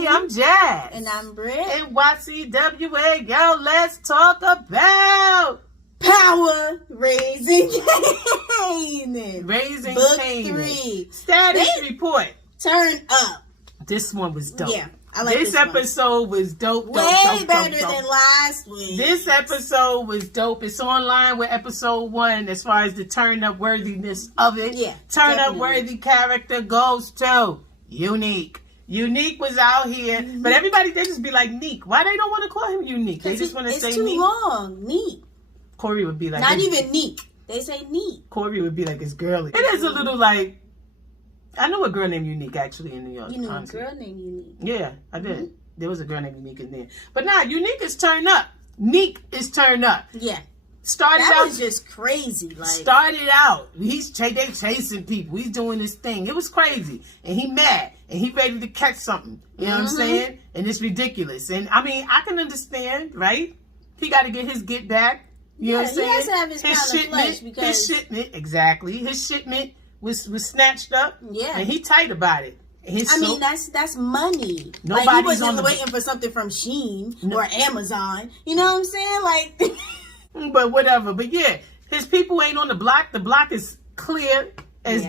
Hey, I'm Jazz. And I'm Britt. NYCWA, yo, let's talk about Power Raising Kanan. Raising Book Kanan. 3. Status report. Turn up. This one was dope. Yeah, I like this episode was dope. Way better than last week. This episode was dope. It's online with episode 1 as far as the turn up worthiness of it. Yeah, turn definitely. up worthy character goes to Unique. Unique was out here, but everybody, they just be like Neek. Why they don't want to call him Unique? They just want to say it's too Neek. long. Neek. Corey would be like, not even Neek. They say Neek. Corey would be like, it's girly. It is a little like, I know a girl named Unique actually in New York. You knew honestly. a girl named Unique. Yeah, I did. Mm-hmm. There was a girl named Unique in there. But nah, Unique is turned up. Neek is turned up. Yeah. That was just crazy. Like, started out, they chasing people. He's doing this thing. It was crazy. And he mad. And he ready to catch something. You know what I'm saying? And it's ridiculous. And I mean, I can understand, right? He got to get his get back. You know what I'm saying? He has to have his pound of flesh because his shipment, exactly. His shipment was snatched up. Yeah. And he tight about it. I mean, that's money. Nobody's like, he wasn't waiting for something from Shein or Amazon. You know what I'm saying? Like... But whatever. But yeah, his people ain't on the block. The block is clear as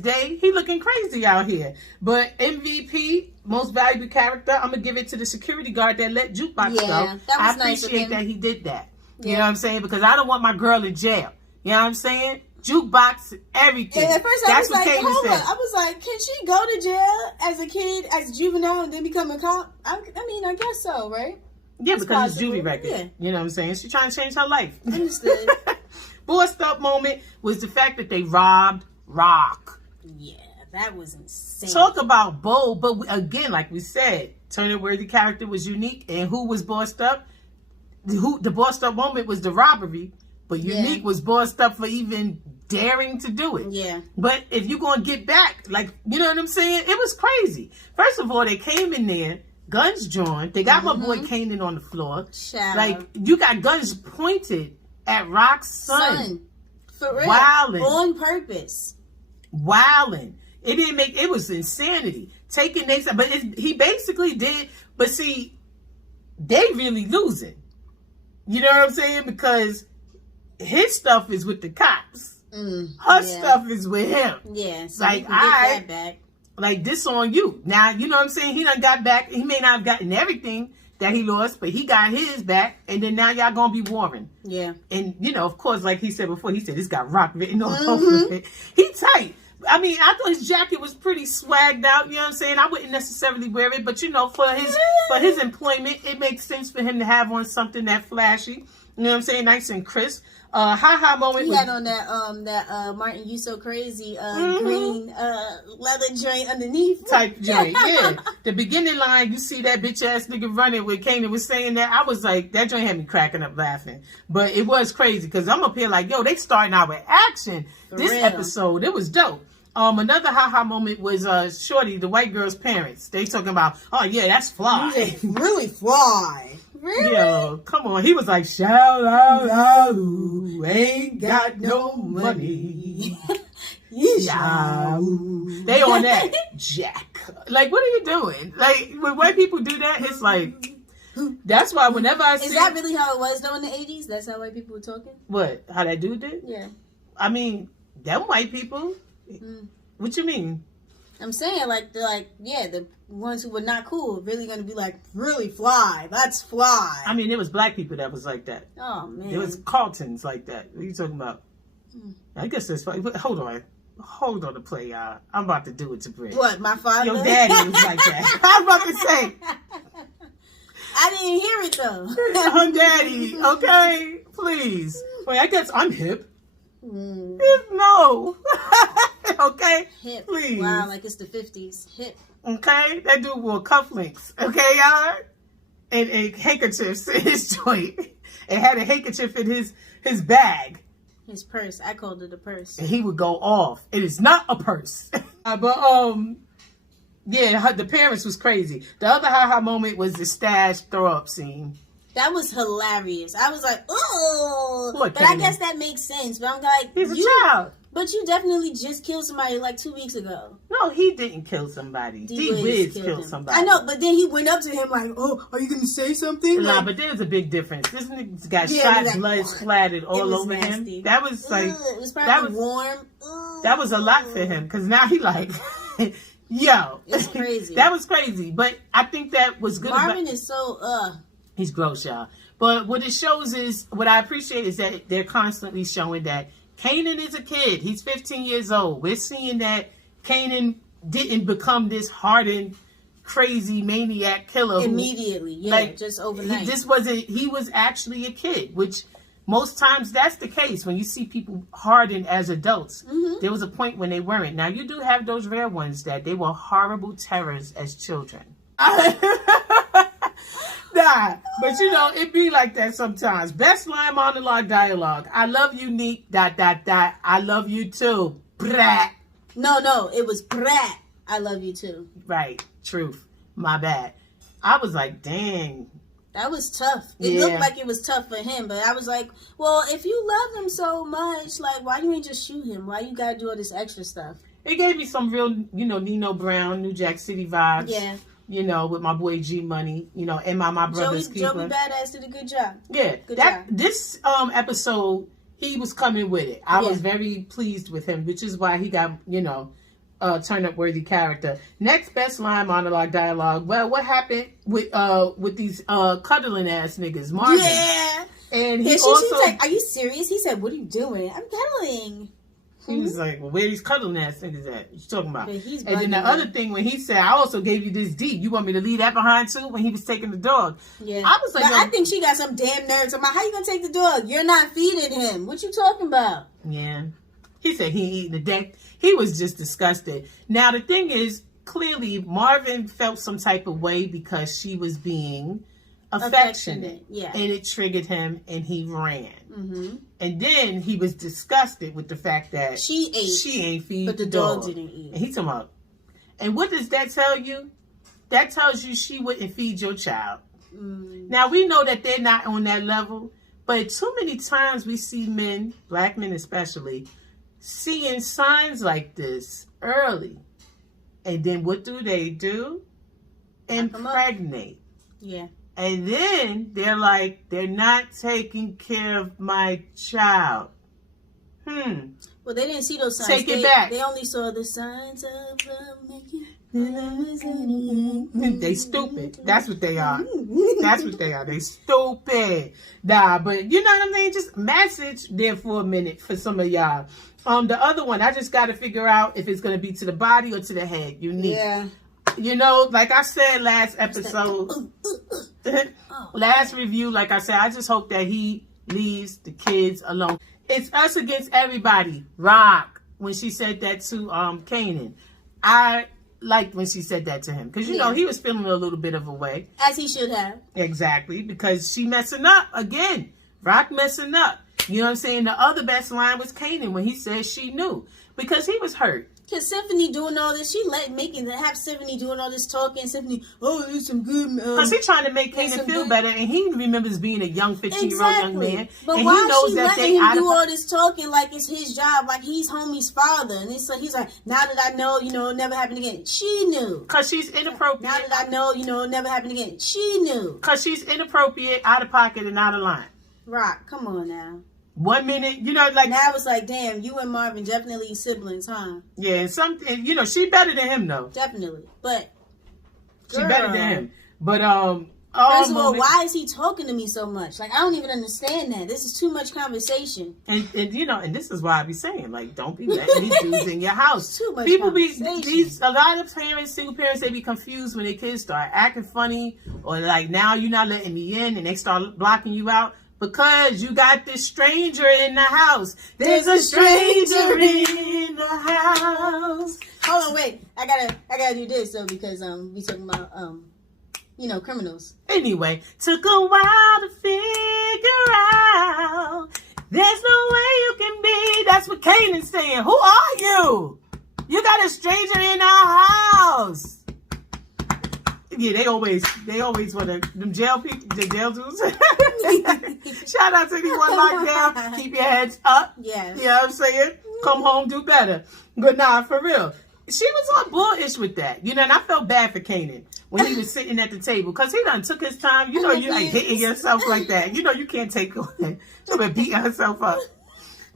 day. He looking crazy out here. But MVP, most valuable character, I'm gonna give it to the security guard that let Jukebox go. That was I nice of appreciate him. that he did that. You know what I'm saying? Because I don't want my girl in jail. You know what I'm saying? Jukebox, everything. And at first I was like, hold up. I was like, can she go to jail as a kid, as a juvenile, and then become a cop? I mean, I guess so, right? Yeah, because it's juvie record. Yeah. You know what I'm saying? She's trying to change her life. Understood. Bossed up moment was the fact that they robbed Rock. Yeah, that was insane. Talk about bold, but again, like we said, Turner Worthy character was Unique, and who was bossed up? The bossed up moment was the robbery, but Unique was bossed up for even daring to do it. Yeah. But if you're going to get back, like, you know what I'm saying? It was crazy. First of all, they came in there, guns drawn. They got my boy Kanan on the floor. Child. Like, you got guns pointed at Rock's son. For real. Wilding. On purpose. Wilding. It was insanity. Taking next, but he basically did, but see, they really losing. You know what I'm saying? Because his stuff is with the cops. Her stuff is with him. Yeah. So like, get that back. Like, this on you. Now, you know what I'm saying? He done got back. He may not have gotten everything that he lost, but he got his back. And then now y'all gonna be warring. Yeah. And, you know, of course, like he said before, he said, this got Rock written all over it. He tight. I mean, I thought his jacket was pretty swagged out. You know what I'm saying? I wouldn't necessarily wear it, but, you know, for his employment, it makes sense for him to have on something that flashy. You know what I'm saying? Nice and crisp. Ha moment. He had on that Martin You So Crazy green leather joint underneath. Type joint, yeah. The beginning line, you see that bitch ass nigga running with Kanan was saying that. I was like, that joint had me cracking up laughing. But it was crazy because I'm up here like, yo, they starting out with action. This episode, it was dope. Another ha moment was Shorty, the white girl's parents. They talking about, oh yeah, that's fly. Really fly. Really? Yo, come on. He was like, shout out, ain't got no money. Yeah. They on that. Jack. Like, what are you doing? Like, when white people do that, it's like, that's why whenever I see... Is that really how it was, though, in the 80s? That's how white people were talking? What? How that dude did? Yeah. I mean, them white people. What you mean? I'm saying, like, the ones who were not cool really going to be like, really fly. That's fly. I mean, it was black people that was like that. Oh, man. It was Carltons like that. What are you talking about? I guess that's fine. Hold on to play, y'all. I'm about to do it to Britt. What, my father? Your daddy was like that. I was about to say. I didn't hear it, though. Her daddy, okay? Please. Wait, I guess I'm hip. No. Okay? Hip. Please. Wow, like it's the 50s. Hip. Okay? That dude wore cufflinks. Okay, y'all? And handkerchiefs in his joint. And had a handkerchief in his bag. His purse. I called it a purse. And he would go off. It is not a purse. Yeah, the parents was crazy. The other ha moment was the stash throw up scene. That was hilarious. I was like, oh, but Kanan? I guess that makes sense. But I'm like, he's a child. But you definitely just killed somebody like 2 weeks ago. No, No, he didn't kill somebody. D-Wiz killed somebody. I know, but then he went up to him like, "Oh, are you gonna say something?" Nah, like, but there's a big difference. This nigga got shot, like, blood splattered all over nasty. him. That was like, it was probably warm. That was a lot for him because now he like, yo, it's crazy. That was crazy. But I think that was good. Marvin is so he's gross, y'all. But what it shows is, what I appreciate is that they're constantly showing that Kanan is a kid. He's 15 years old. We're seeing that Kanan didn't become this hardened, crazy maniac killer immediately. Just overnight. He was actually a kid, which most times that's the case when you see people hardened as adults. Mm-hmm. There was a point when they weren't. Now, you do have those rare ones that they were horrible terrors as children. Nah, but it be like that sometimes. Best line monologue dialogue. I love you, Neek, ... I love you too, brat. No, it was brat. I love you too. Right, truth. My bad. I was like, dang. That was tough. It looked like it was tough for him, but I was like, well, if you love him so much, like, why you ain't just shoot him? Why you gotta do all this extra stuff? It gave me some real, Nino Brown, New Jack City vibes. Yeah. With my boy G Money, and my brother's keeper. Joey Badass did a good job. Yeah. Good job. This episode, he was coming with it. I was very pleased with him, which is why he got, turn-up-worthy character. Next best line monologue dialogue. Well, what happened with these cuddling ass niggas? Marvin. Yeah. And she was like, "Are you serious?" He said, "What are you doing?" "I'm cuddling." He was like, "Well, where these cuddling ass niggas at? What you talking about?" And then the other thing when he said, "I also gave you this D. You want me to leave that behind too?" When he was taking the dog. Yeah. I was like, I think she got some damn nerves. I'm like, how you gonna take the dog? You're not feeding him. What you talking about? Yeah. He said he ain't eating the deck. He was just disgusted. Now, the thing is, clearly, Marvin felt some type of way because she was being affectionate. Yeah. And it triggered him, and he ran. Mm-hmm. And then he was disgusted with the fact that she ain't feed but the dog didn't eat. And he talking about, and what does that tell you? That tells you she wouldn't feed your child. Mm. Now, we know that they're not on that level, but too many times we see men, black men especially, seeing signs like this early. And then what do? Impregnate. Yeah. And then they're like, they're not taking care of my child. Well, they didn't see those signs. Take it back. They only saw the signs of love making. They stupid. That's what they are. That's what they are. They stupid. Nah, but you know what I mean? Just message there for a minute for some of y'all. The other one, I just got to figure out if it's going to be to the body or to the head. Unique. Yeah. Like I said last episode, last review, like I said, I just hope that he leaves the kids alone. It's us against everybody. Rock, when she said that to Kanan. I liked when she said that to him. Because, you know, he was feeling a little bit of a way. As he should have. Exactly. Because she messing up again. Rock messing up. You know what I'm saying? The other best line was Kanan when he said she knew. Because he was hurt. Because Symphony doing all this, have Symphony doing all this talking. Symphony, there's some good. Because he's trying to make Kanan feel better, and he remembers being a young 15-year-old young man. But and why he knows she that letting him do all this talking like it's his job, like he's homie's father? And he's like, now that I know, it'll never happen again. She knew. Because she's inappropriate. Now that I know, it'll never happen again. She knew. Because she's inappropriate, out of pocket, and out of line. Rock, come on now. 1 minute, now it's like, damn, you and Marvin definitely siblings, huh? Yeah, and she better than him though. Definitely, but she better than him. But first of all, why is he talking to me so much? Like, I don't even understand that. This is too much conversation. And this is why I be saying, like, don't be letting these dudes in your house. Too much People conversation. A lot of parents, single parents, they be confused when their kids start acting funny or like, now you're not letting me in, and they start blocking you out. Because you got this stranger in the house. There's a stranger in the house. Hold on, wait. I gotta do this though, because we talking about criminals. Anyway, took a while to figure out. There's no way you can be. That's what Kanan's saying. Who are you? You got a stranger in our house. Yeah, they always want to, them jail people, the jail dudes. Shout out to anyone locked down. Keep your heads up. Yes. You know what I'm saying? Come home, do better. But nah, for real. she was on bullish with that, and I felt bad for Kanan when he was sitting at the table because he done took his time. You like hitting yourself like that. You can't take away. She been beating herself up.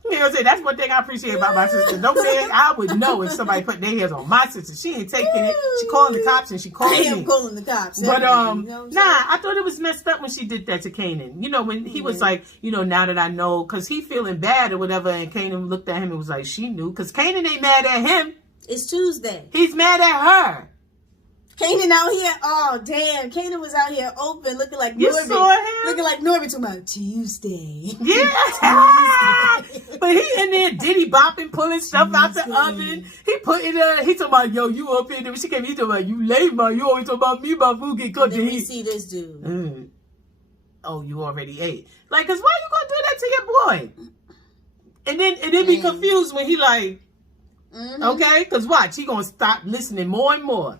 You know what I'm saying? That's one thing I appreciate about my sister. No man, I would know if somebody put their hands on my sister. She ain't taking it. She calling the cops and she calling me. I am calling the cops. But I thought it was messed up when she did that to Kanan. When he was like, now that I know, because he feeling bad or whatever, and Kanan looked at him and was like, she knew, because Kanan ain't mad at him. It's Tuesday. He's mad at her. Kanan out here, oh damn! Kanan was out here open, looking like you Norbit. Saw him? Looking like Norbit talking about Tuesday. Yeah, but he in there diddy bopping, pulling stuff out the oven. He put it. He talking about yo, you up in there? She came. He talking about you late, man. You always talking about me, my food get cooked. Then we see this dude. Oh, you already ate. Like, cause why you gonna do that to your boy? And then be confused when he like, okay, cause watch, he gonna stop listening more and more.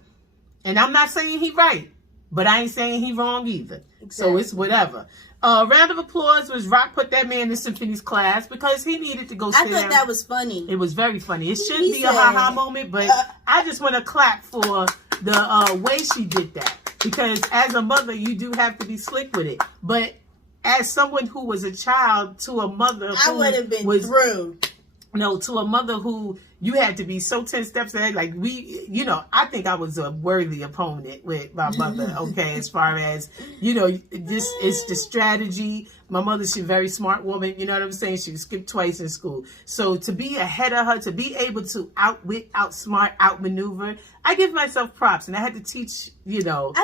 And I'm not saying he right, but I ain't saying he wrong either. Exactly. So it's whatever. Round of applause was Rock put that man in Symphony's class because he needed to go sit down. I thought that was funny. It was very funny. It shouldn't be a ha-ha moment, but I just want to clap for the way she did that. Because as a mother, you do have to be slick with it. But as someone who was a child to a mother who I would have been through. No, to a mother who you had to be so 10 steps ahead. Like I think I was a worthy opponent with my mother. Okay, as far as this is the strategy. My mother's a very smart woman. You know what I'm saying? She skipped twice in school. So to be ahead of her, to be able to outwit, outsmart, outmaneuver, I give myself props. And I had to teach, I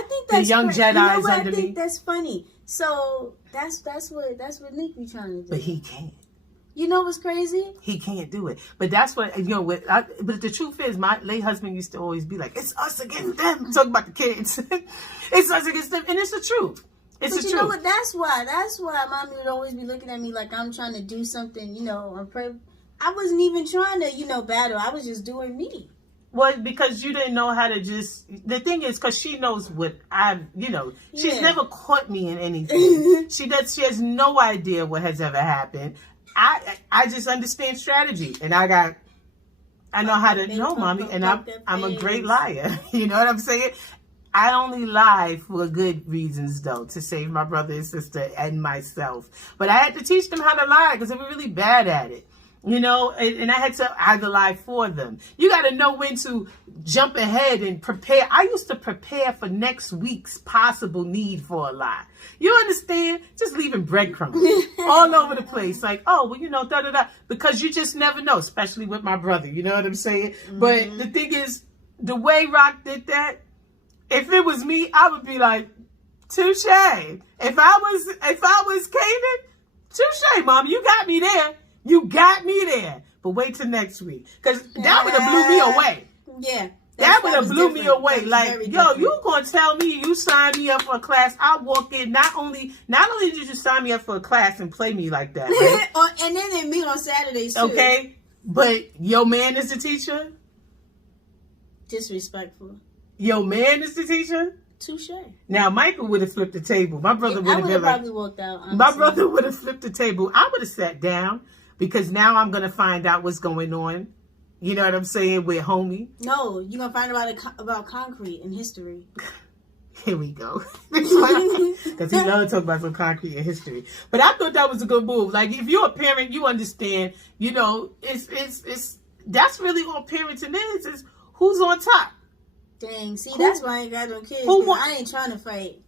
think that's the young Jedis under me. I think that's funny. So that's what Nick be trying to do. But he can't. You know what's crazy? He can't do it. But that's what, but the truth is, my late husband used to always be like, it's us against them. Talking about the kids. It's us against them. And it's the truth. It's the truth. But you know what? That's why mommy would always be looking at me like I'm trying to do something, I wasn't even trying to, battle. I was just doing me. Well, because you didn't know how to the thing is, because she knows what she's never caught me in anything. She has no idea what has ever happened. I just understand strategy, and I know how to know, mommy, and I'm a great liar. You know what I'm saying? I only lie for good reasons, though, to save my brother and sister and myself. But I had to teach them how to lie because they were really bad at it. And I had to either lie for them. You got to know when to jump ahead and prepare. I used to prepare for next week's possible need for a lie. You understand? Just leaving breadcrumbs all over the place. Like, da-da-da. Because you just never know, especially with my brother. You know what I'm saying? Mm-hmm. But the thing is, the way Rock did that, if it was me, I would be like, touche. If I was Kanan, touche, Mom. You got me there. You got me there. But wait till next week. Because that would have blew me away. Yeah. That would have blew me away. Like, you going to tell me you signed me up for a class. I walk in. Not only did you sign me up for a class and play me like that. Right? And then they meet on Saturdays, too. Okay. But your man is the teacher? Disrespectful. Your man is the teacher? Touche. Now, Michael would have flipped the table. My brother would have been like... probably walked out, honestly. My brother would have flipped the table. I would have sat down. Because now I'm going to find out what's going on. You know what I'm saying? With homie. No, you're going to find out about concrete and history. Here we go. Because he loves to talk about some concrete and history. But I thought that was a good move. Like, if you're a parent, you understand, it's that's really all parenting is who's on top. Dang, see, that's why I ain't got no kids. I ain't trying to fight.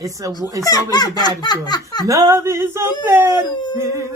It's always a battlefield. Love is a battlefield.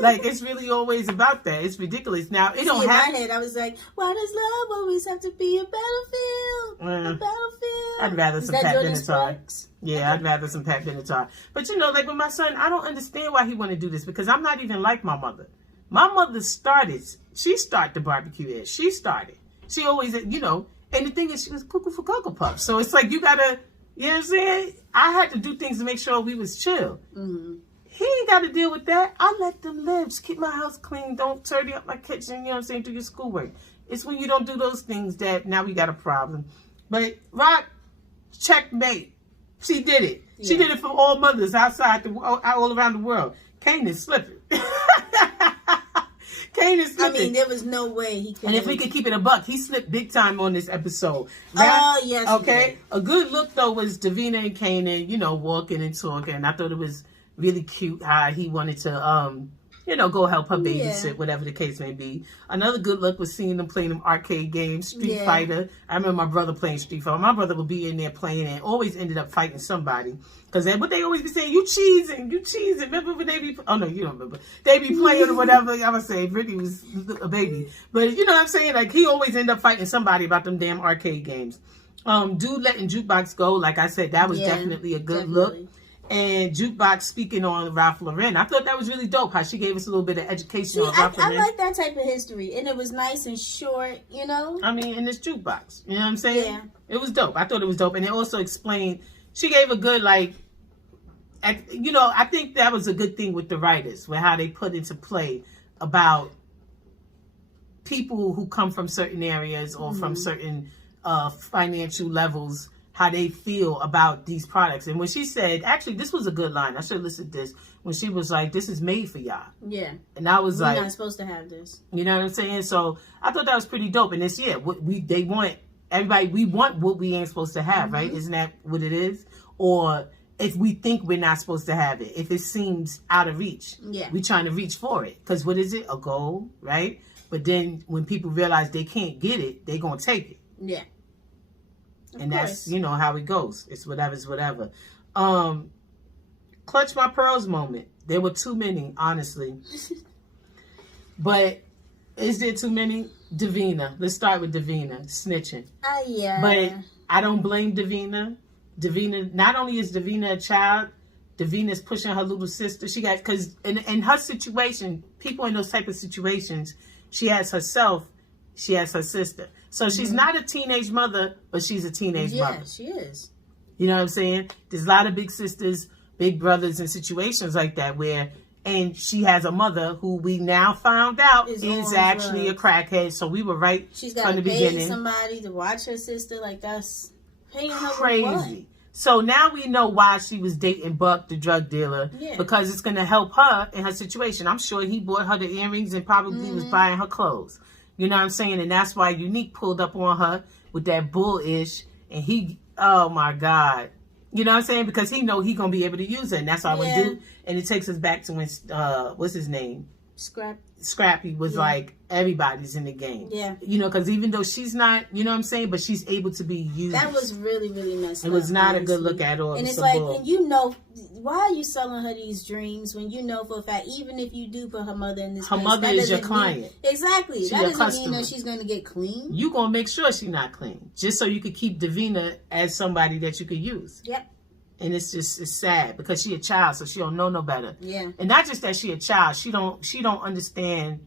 Like, it's really always about that. It's ridiculous. Now, it don't have... In my head, I was like, why does love always have to be a battlefield? A battlefield? I'd rather some Pat Benatar. Yeah, I'd rather some Pat Benatar. But, like with my son, I don't understand why he want to do this because I'm not even like my mother. My mother she started the barbecue. She started. She always, and the thing is, she was cuckoo for Cocoa Puffs. So it's like, you got to... You know what I'm saying? I had to do things to make sure we was chill. Mm-hmm. He ain't got to deal with that. I let them live. Just keep my house clean. Don't dirty up my kitchen. You know what I'm saying? Do your schoolwork. It's when you don't do those things that now we got a problem. But Rock, checkmate. She did it. Yeah. She did it for all mothers all around the world. Kanan slipping. Kanan slipped. I mean, there was no way he could. And if we could keep it a buck, he slipped big time on this episode. Oh, yes. Okay. A good look, though, was Davina and Kanan, you know, walking and talking. I thought it was really cute how he wanted to, you know, go help her babysit, whatever the case may be. Another good look was seeing them playing them arcade games, Street Fighter. I remember my brother playing Street Fighter. My brother would be in there playing and always ended up fighting somebody. Because what they always be saying, you cheesing. Remember when they be, oh no, you don't remember. They be playing or whatever. I would say, Brittany was a baby. But you know what I'm saying? Like, he always end up fighting somebody about them damn arcade games. Dude letting Jukebox go, like I said, that was definitely a good look. And Jukebox speaking on Ralph Lauren. I thought that was really dope how she gave us a little bit of education on Ralph Lauren. I like that type of history. And it was nice and short, you know? I mean, in this Jukebox. You know what I'm saying? Yeah. It was dope. I thought it was dope. And it also explained, she gave a good, like, you know, I think that was a good thing with the writers, with how they put into play about people who come from certain areas or from certain financial levels, how they feel about these products. And when she said, actually, this was a good line. I should have listened to this. When she was like, this is made for y'all. Yeah. And I was like, we're not supposed to have this. You know what I'm saying? So I thought that was pretty dope. And it's, they want, everybody, we want what we ain't supposed to have, right? Isn't that what it is? Or if we think we're not supposed to have it, if it seems out of reach, we're trying to reach for it. Because what is it? A goal, right? But then when people realize they can't get it, they're going to take it. Yeah. And that's, you know, how it goes. It's whatever. Clutch my pearls moment. There were too many, honestly. But is there too many? Davina. Let's start with Davina. Snitching. Yeah. But I don't blame Davina. Davina, not only is Davina a child, Davina's pushing her little sister. She got, because in her situation, people in those type of situations, she has herself, she has her sister. So she's not a teenage mother, but she's a teenage mother. Yeah, she is. You know what I'm saying? There's a lot of big sisters, big brothers in situations like that where, and she has a mother who we now found out is actually a crackhead. So we were right from the beginning. She's got to pay somebody to watch her sister. Like, that's paying her crazy. So now we know why she was dating Buck, the drug dealer, because it's going to help her in her situation. I'm sure he bought her the earrings and probably was buying her clothes. You know what I'm saying? And that's why Unique pulled up on her with that bullish. And he, oh my God. You know what I'm saying? Because he know he going to be able to use it. And that's all we do. And it takes us back to when, what's his name? Scrappy was like, everybody's in the game. Yeah. You know, because even though she's not, you know what I'm saying? But she's able to be used. That was really, really messed up. It was not a good look at all. And it's like, and you know, why are you selling her these dreams when you know for a fact, even if you do put her mother in this her mother is your client. Exactly. She that doesn't mean that she's going to get clean. You going to make sure she's not clean. Just so you could keep Davina as somebody that you could use. Yep. And it's sad because she a child, so she don't know no better. Yeah. And not just that she a child, she don't understand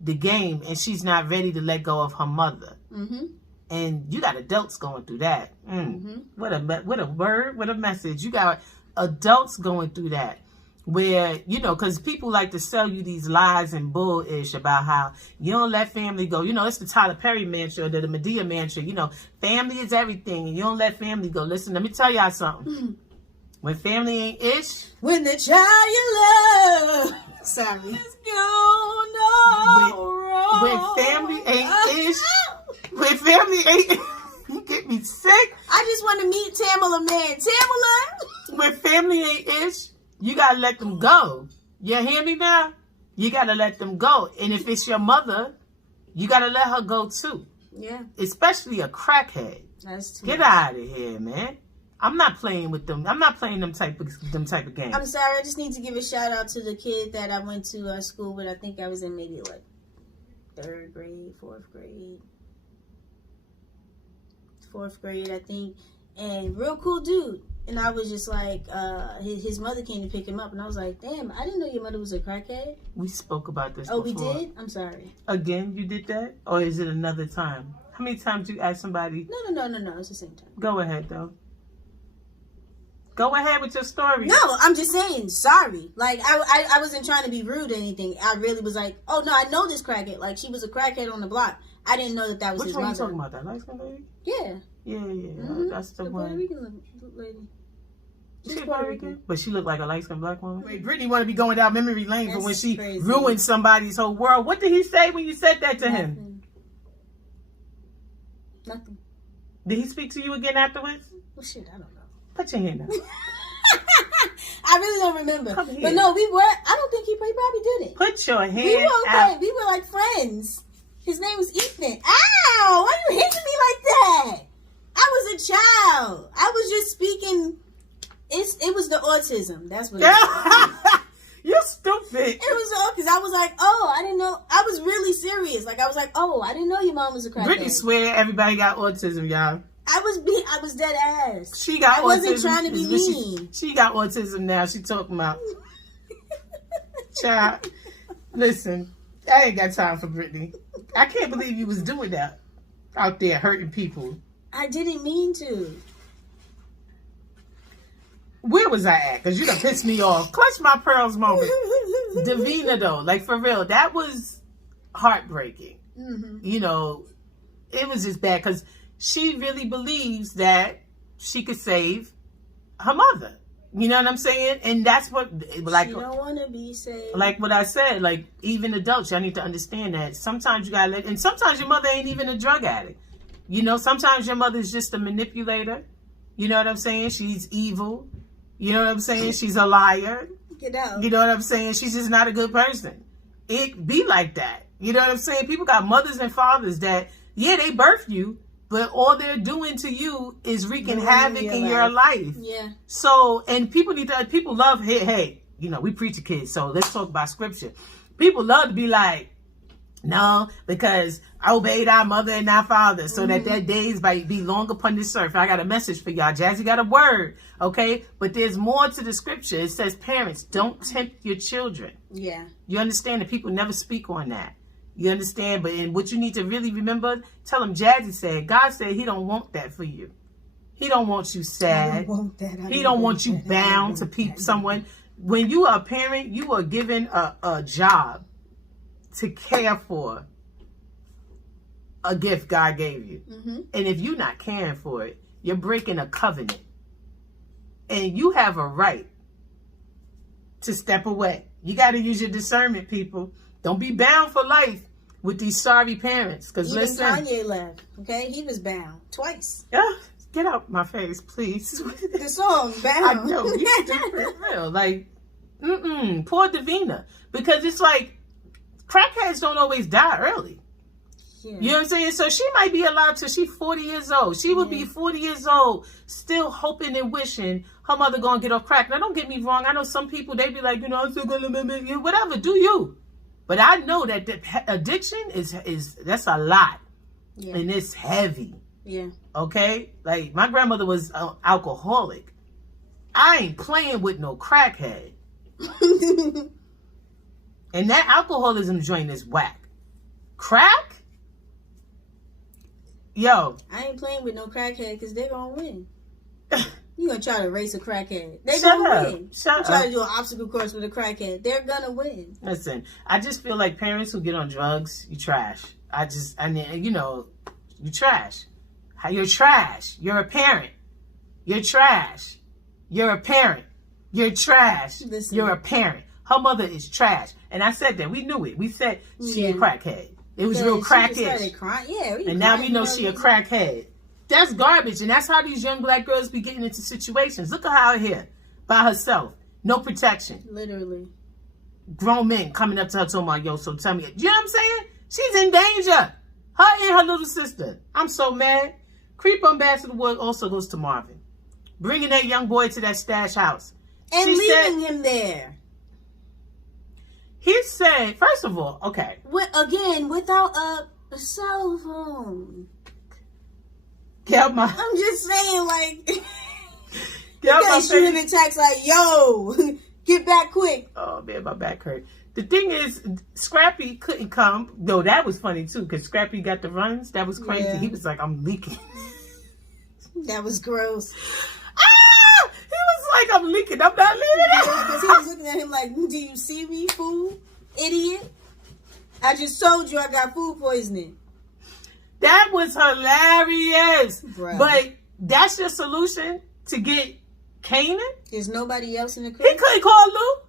the game, and she's not ready to let go of her mother. Mm-hmm. And you got adults going through that. Mm-hmm. What a word, what a message. You got adults going through that. Where, you know, because people like to sell you these lies and bullish about how you don't let family go. You know, it's the Tyler Perry mantra, the Medea mantra. You know, family is everything, and you don't let family go. Listen, let me tell y'all something. When family ain't ish. When the child you love. Sorry. It's gone wrong. When family ain't ish. When family ain't you get me sick. I just want to meet Tamala, man. Tamala. When family ain't ish. You got to let them go. You hear me now? You got to let them go. And if it's your mother, you got to let her go too. Yeah. Especially a crackhead. That's too Get out of here, man. I'm not playing with them. I'm not playing them type of games. I'm sorry. I just need to give a shout out to the kid that I went to school with. I think I was in maybe, what, 3rd grade, 4th grade. 4th grade, I think. And real cool dude. And I was just like, his mother came to pick him up. And I was like, damn, I didn't know your mother was a crackhead. We spoke about this before. we did? I'm sorry. Again, you did that? Or is it another time? How many times you ask somebody? No. It's the same time. Go ahead, though. Go ahead with your story. No, I'm just saying, sorry. Like, I wasn't trying to be rude or anything. I really was like, oh, no, I know this crackhead. Like, she was a crackhead on the block. I didn't know that was his mother. Which one you talking about? That light-skinned lady? Yeah. Yeah. Mm-hmm. That's the one. Puerto Rican lady. She's Puerto Rican, but she looked like a light-skinned black woman. Wait, Brittany want to be going down memory lane for when she ruined somebody's whole world. What did he say when you said that to him? Nothing. Did he speak to you again afterwards? Well, shit, I don't know. Put your hand up. I really don't remember. But no, we were. I don't think he probably did it. Put your hand We were okay. out. We were like friends. His name was Ethan. Ow! Why are you hitting me like that? I was a child. I was just speaking. It was the autism. That's what it was. You're stupid. It was because I was like, oh, I didn't know. I was really serious. Like I was like, oh, I didn't know your mom was a crackhead. Brittany swear everybody got autism, y'all. I was dead ass. She got autism. I wasn't trying to be mean. She got autism now. She talking about. Child, listen, I ain't got time for Brittany. I can't believe you was doing that out there hurting people. I didn't mean to. Where was I at? Because you done pissed me off. Clutch my pearls moment. Davina, though, like for real, that was heartbreaking. Mm-hmm. You know, it was just bad because she really believes that she could save her mother. You know what I'm saying? And that's what, like, she don't want to be saved. Like what I said, like even adults, y'all need to understand that sometimes you gotta let, and sometimes your mother ain't even a drug addict. You know, sometimes your mother's just a manipulator. You know what I'm saying? She's evil. You know what I'm saying? She's a liar. Get out. You know what I'm saying? She's just not a good person. It be like that. You know what I'm saying? People got mothers and fathers that, yeah, they birthed you, but all they're doing to you is wreaking havoc in your life. Yeah. So, and people love, hey, you know, we preach to kids, so let's talk about scripture. People love to be like, no, because I obeyed our mother and our father so that their days might be long upon this earth. I got a message for y'all. Jazzy got a word, okay? But there's more to the scripture. It says, parents, don't tempt your children. Yeah. You understand that people never speak on that. You understand? But and what you need to really remember, tell them Jazzy said, God said he don't want that for you. He don't want you sad. I don't want that. He don't want you bound to someone. When you are a parent, you are given a job to care for a gift God gave you. Mm-hmm. And if you're not caring for it, you're breaking a covenant. And you have a right to step away. You got to use your discernment, people. Don't be bound for life with these sorry parents. Because listen, Kanye left. Okay, he was bound twice. Get out my face, please. The song bound. I know you stupid, real. Like, poor Davina, because it's like crackheads don't always die early. Yeah. You know what I'm saying? So she might be alive till she's 40 years old. She would be 40 years old, still hoping and wishing her mother gonna get off crack. Now, don't get me wrong. I know some people, they be like, you know, I'm still gonna remember you. Whatever, do you? But I know that the addiction is that's a lot, and it's heavy. Yeah. Okay? Like, my grandmother was an alcoholic. I ain't playing with no crackhead. And that alcoholism joint is whack. Crack? Yo. I ain't playing with no crackhead because they're going to win. You going to try to race a crackhead. They're going to win. Shut up. Try to do an obstacle course with a crackhead. They're going to win. Listen, I just feel like parents who get on drugs, you trash. You know, you trash. You're trash. You're a parent. You're trash. You're a parent. You're trash. Listen. You're a parent. Her mother is trash. And I said that. We knew it. We said she a crackhead. It was real crackish. And now we know she a crackhead. That's garbage. And that's how these young black girls be getting into situations. Look at her out here by herself. No protection. Literally. Grown men coming up to her talking about, yo, so tell me. You know what I'm saying? She's in danger. Her and her little sister. I'm so mad. Creep Ambassador Wood also goes to Marvin. Bringing that young boy to that stash house. And leaving him there. He said, first of all, okay. Again, without a cell phone. I'm just saying, like, you guys shoot him in text like, yo, get back quick. Oh, man, my back hurt. The thing is, Scrappy couldn't come. Though that was funny, too, because Scrappy got the runs. That was crazy. Yeah. He was like, I'm leaking. That was gross. He was like, I'm leaking. I'm not leaving. Because he was looking at him like, do you see me, fool? Idiot. I just told you I got food poisoning. That was hilarious. Bro. But that's your solution to get Kanan? There's nobody else in the He crib? couldn't call Lou.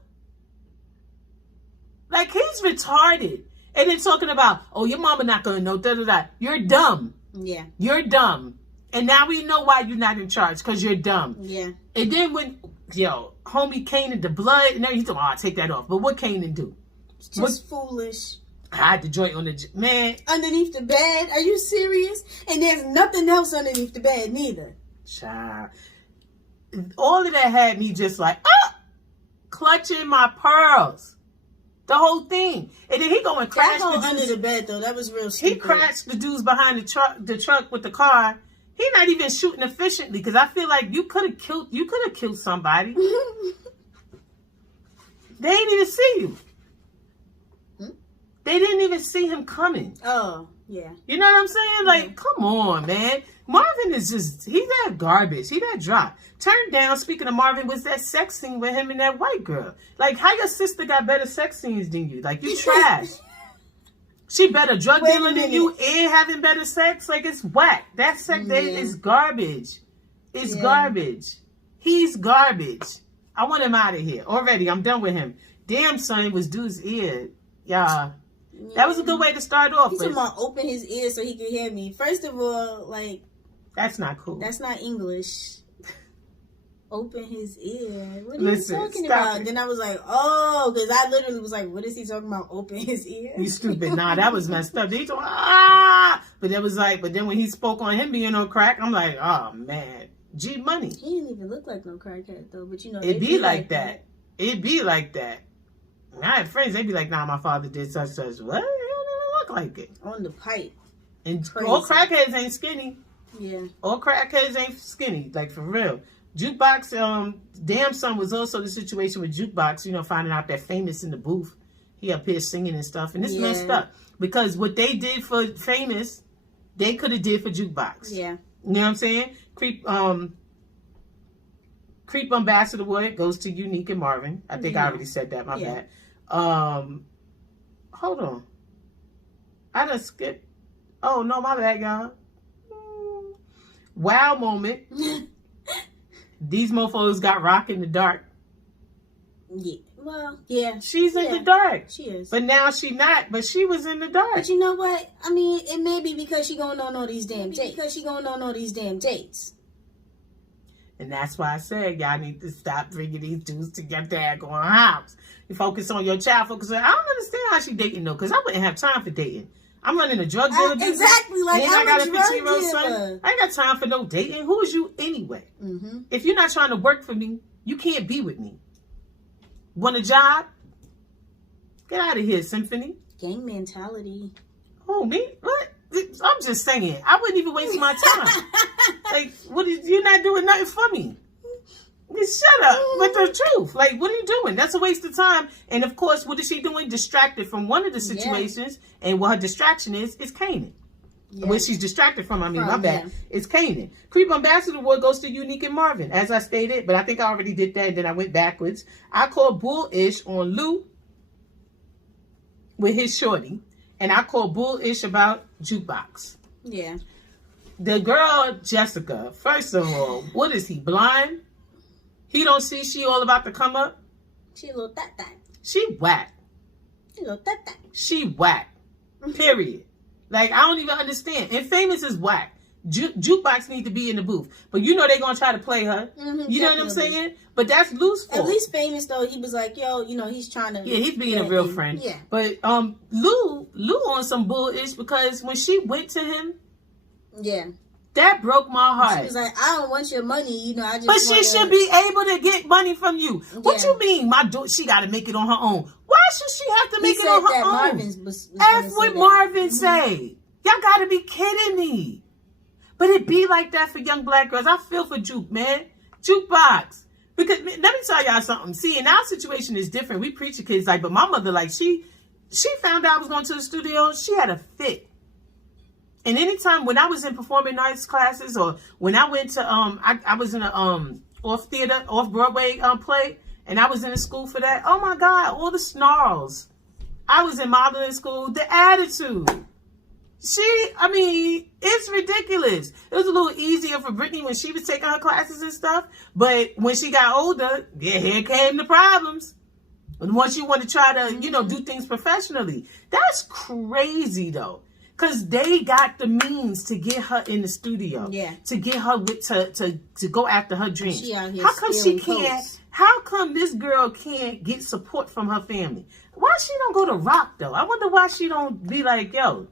Like, he's retarded. And then talking about, oh, your mama not gonna know, da-da-da. You're dumb. Yeah. You're dumb. And now we know why you're not in charge, because you're dumb. Yeah. And then when, homie Kanan, the blood, and everything, I'll take that off. But what Kanan do? It's just foolish. I had the joint on the, man. Underneath the bed? Are you serious? And there's nothing else underneath the bed, neither. Child. All of that had me just like, clutching my pearls. The whole thing. And then he go and crash That whole the under dudes. the bed, though, that was real stupid. He crashed the dudes behind the truck with the car. He not even shooting efficiently, because I feel like you could have killed somebody. They didn't even see you. They didn't even see him coming. Oh, yeah. You know what I'm saying? Like, come on, man. Marvin is just, he's that garbage. He that drop. Turned down, speaking of Marvin, was that sex scene with him and that white girl. Like, how your sister got better sex scenes than you? Like, you trash. She better drug dealing than you and having better sex? Like, it's whack. That sex is garbage. It's garbage. He's garbage. I want him out of here. Already, I'm done with him. Damn, son, was dude's ear. Yeah. That was a good way to start off. He's talking about open his ears so he can hear me. First of all, like... That's not cool. That's not English. Open his ear. What are Listen, you talking stop about? it. Then I was like, oh, because I literally was like, what is he talking about? Open his ear? You stupid. Nah, that was messed up. They told, But that was like, but then when he spoke on him being on crack, I'm like, oh, man. G money. He didn't even look like no crackhead, though. But, you know, It be like that. It be like that. I have friends, they be like, nah, my father did such. What? He don't even look like it. On the pipe. And Crazy. all crackheads ain't skinny. Yeah. All crackheads ain't skinny. Like, for real. Jukebox, Damn Son was also the situation with Jukebox, you know, finding out that Famous in the booth. He up here singing and stuff. And it's messed up. Because what they did for Famous, they could have did for Jukebox. Yeah. You know what I'm saying? Creep Ambassador Wood goes to Unique and Marvin. I think I already said that. My bad. Hold on. I done skipped. Oh, no, my bad, y'all. Wow moment. These mofos got rock in the dark. Yeah. Well, yeah. She's in the dark. She is. But now she not. But she was in the dark. But you know what? I mean, it may be because she going on all these damn dates. And that's why I said y'all need to stop bringing these dudes to your daggone house. You focus on your child. Focus on. I don't understand how she dating though, because I wouldn't have time for dating. I'm running a drug dealer. Exactly. Like, and I got a drug 15-year-old dealer. son. I ain't got time for no dating. Who is you anyway? Mm-hmm. If you're not trying to work for me, you can't be with me. Want a job? Get out of here, Symphony. Gang mentality. Oh, me? What? I'm just saying. I wouldn't even waste my time. Like, you're not doing nothing for me. Just shut up with the truth. Like, what are you doing? That's a waste of time. And of course, what is she doing? Distracted from one of the situations. Yeah. And what her distraction is Kanan. Yeah. What she's distracted from, my bad. It's Kanan. Creep Ambassador Award goes to Unique and Marvin, as I stated, but I think I already did that, and then I went backwards. I called bullish on Lou with his shorty, and I called bullish about Jukebox. Yeah. The girl, Jessica, first of all, what is he, blind? He don't see she all about to come up? She a little that. She whack. She a little that. She whack. Period. Like, I don't even understand. And Famous is whack. Jukebox need to be in the booth. But you know they're going to try to play her. Mm-hmm, you know what I'm saying? But that's Lou's fault. At least Famous, though, he was like, yo, you know, he's trying to... Yeah, he's being a real friend. Yeah. But Lou on some bullish because when she went to him... Yeah. That broke my heart. She was like, I don't want your money, you know, I just But she should be able to get money from you. Yeah. What you mean? She got to make it on her own. Why should she have to make it on her own? Marvin was F what Marvin say. Y'all got to be kidding me. But it be like that for young black girls. I feel for Juke, man. Jukebox. Because let me tell y'all something. See, in our situation is different. We preacher kids like, but my mother, like, she found out I was going to the studio. She had a fit. And anytime when I was in performing arts classes or when I went to, I was in a off-Broadway play and I was in a school for that. Oh my God, all the snarls. I was in modeling school. The attitude. It's ridiculous. It was a little easier for Brittany when she was taking her classes and stuff. But when she got older, here came the problems. And once you want to try to, do things professionally, that's crazy though. Because they got the means to get her in the studio. Yeah. To get her to go after her dreams. She out here how come she can't? coats. How come this girl can't get support from her family? Why she don't go to rock though? I wonder why she don't be like, yo.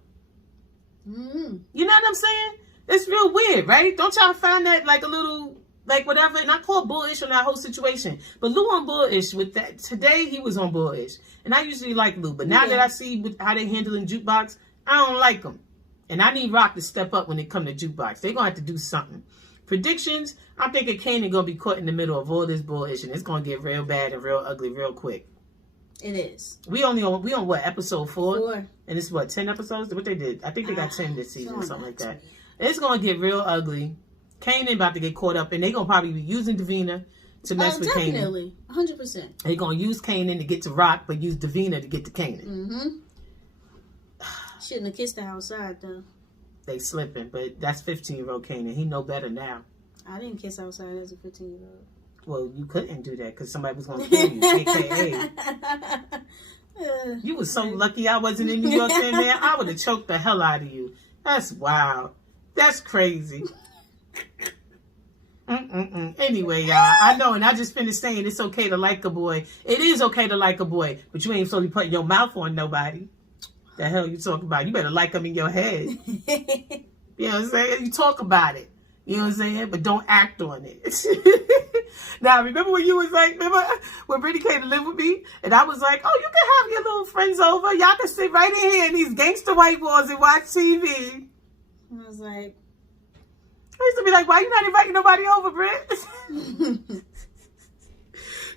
Mm-hmm. You know what I'm saying? It's real weird, right? Don't y'all find that like a little, like whatever? And I call bullish on that whole situation. But Lou on bullish with that. Today he was on bullish. And I usually like Lou. But now that I see how they handling Jukebox, I don't like them. And I need Rock to step up when it come to Jukebox. They're going to have to do something. Predictions, I'm thinking Kanan going to be caught in the middle of all this bullish. And it's going to get real bad and real ugly real quick. It is. We on what, episode 4? 4. And it's what, 10 episodes? What they did? I think they got 10 this season or something like that. It's going to get real ugly. Kanan about to get caught up, and they're going to probably be using Davina to mess with Kanan. Definitely. 100%. They're going to use Kanan to get to Rock, but use Davina to get to Kanan. Mm-hmm. Shouldn't have kissed her outside, though. They slipping, but that's 15-year-old Kanan. He know better now. I didn't kiss outside as a 15-year-old. Well, you couldn't do that because somebody was going to kill you, AKA. You was so lucky I wasn't in New York then, man. I would have choked the hell out of you. That's wild. That's crazy. Anyway, y'all, I know, and I just finished saying it's okay to like a boy. It is okay to like a boy, but you ain't solely putting your mouth on nobody. The hell you talking about? You better like them in your head. You know what I'm saying? You talk about it. You know what I'm saying? But don't act on it. Now, remember when you was like, remember when Brittany came to live with me? And I was like, oh, you can have your little friends over. Y'all can sit right in here in these gangster white walls and watch TV. I was like, I used to be like, why you not inviting nobody over, Britt?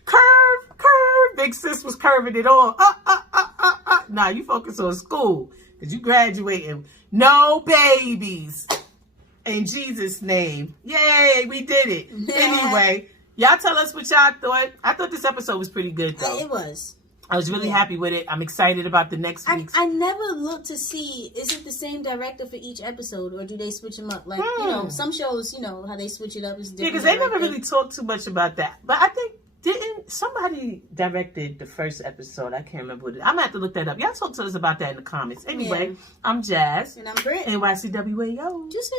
Curve. Big sis was curving it all. Nah, you focus on school. Because you graduating. No babies. In Jesus' name. Yay, we did it. Anyway, y'all tell us what y'all thought. I thought this episode was pretty good, though. It was. I was really happy with it. I'm excited about the next week's. I never looked to see, is it the same director for each episode, or do they switch them up? Like, some shows, how they switch it up is different. Yeah, because they never really talked too much about that. But I think, didn't somebody directed the first episode? I can't remember what it is. I'm going to have to look that up. Y'all talk to us about that in the comments. Anyway, I'm Jazz. And I'm Britt. NYCWAO. Just